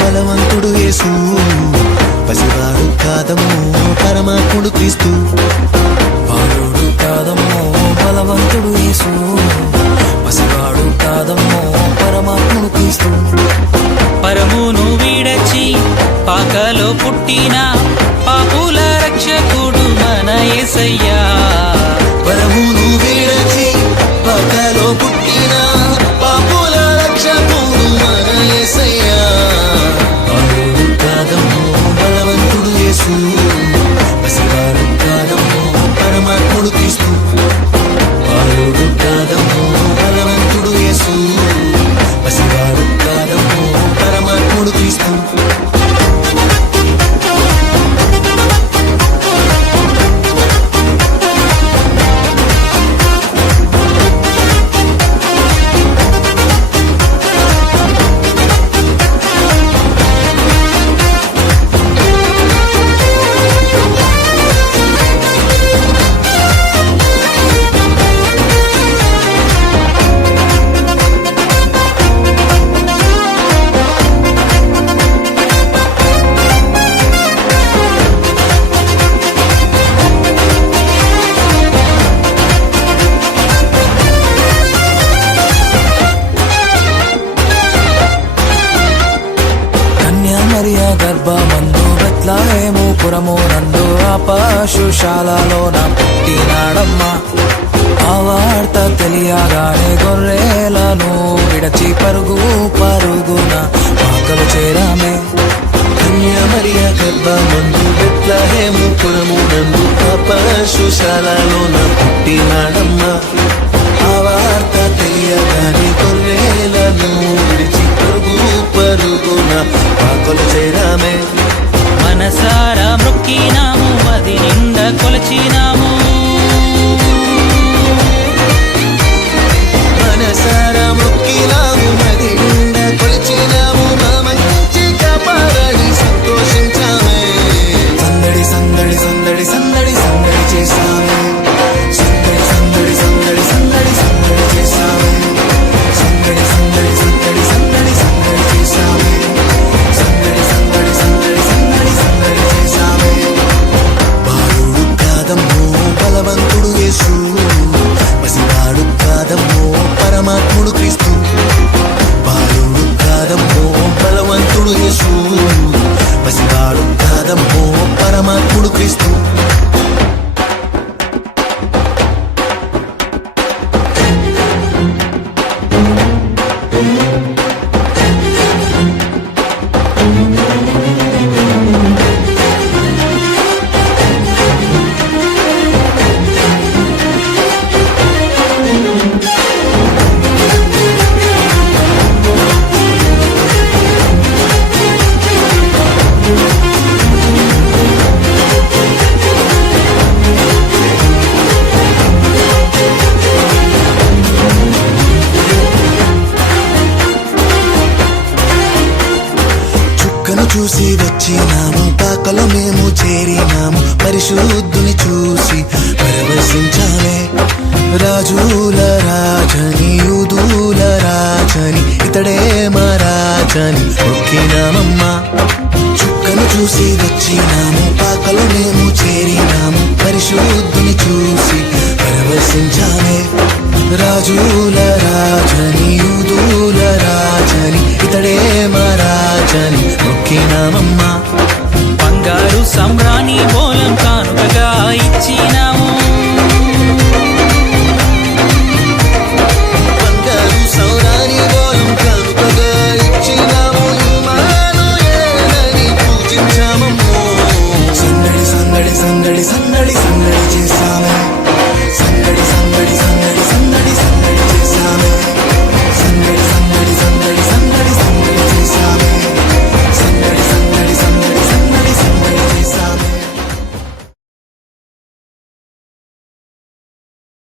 బలవంతుడు యేసు, పసివాడు కాదమ్మో పరమాత్ముడు క్రీస్తు. బాలుడు కాదమ్మో బలవంతుడు యేసు, పసివాడు కాదమ్మో పరమాత్ముడు క్రీస్తు. పరమును వీడచి పాకలో పుట్టిన పాపుల రక్షకుడు మన యేసయ్యా. పరమును వీడచి పాకలో పుట్టిన పాపుల రక్షకుడు మన యేసయ్యా. బాలుడు కాదమ్మో బలవంతుడు యేసు, పసివాడు కాదమ్మో పరమాత్ముడు క్రీస్తు. బాలుడు కాదమ్మో బలవంతుడు యేసు, పసివాడు కాదమ్మో పరమాత్ముడు క్రీస్తు. మరియా గర్భమందు బెత్లెహేము పురము నందు ఆ పశుశాలలోన పుట్టినాడమ్మా. ఆ వార్త తెలియగానే గొర్రెలను విడచి పరుగు పరుగున పాకలు చేరామే. మరియా గర్భమందు బెత్లెహేము పురము నందు ఆ పశుశాలలోన పుట్టినాడమ్మా. ఆ వార్త తెలియగానే గొర్రెలను విడిచి పరుగు పరుగున పాకలు చేరామే. మనసారా మొక్కినాము, అది నిండా కొలచినాము. మనసారా మొక్కినాము, మది నిండా కొలిచినాము. మా మంచి కాపాడని సంతోషించామే. సందడి సందడి సందడి సందడి సందడి చేశామే. సందడి సందడి సందడి సందడి సందడి చేశామే. సందడి సందడి సందడి సందడి సందడి చేశామే. సందడి సందడి సందడి సందడి సందడి చేశామే. బాలుడు కాదమ్మో బలవంతుడు యేసు, పసివాడు కాదమ్మో పరమాత్ముడు క్రీస్తు. బాలుడు కాదమ్మో బలవంతుడు యేసు, పసివాడు కాదమ్మో పరమాత్ముడు క్రీస్తు. చూసి వచ్చినాము, పాకలో మేము చేరినాము. పరిశుద్ధుని చూసి పరవశించాలే. రాజుల రాజని యూదుల రాజని ఇతడే మా రాజని మొక్కినామమ్మా. చుక్కను చూసి వచ్చినాము, పాకలో మేము చేరినాము. పరిశుద్ధుని చూసి పరవశించాలే. రాజుల రాజని యూదుల రాజని ఇతడే మా రాజని మొక్కినామమ్మా. బంగారు సంబ్రాణి బోలం కానుకగా ఇచ్చినాము.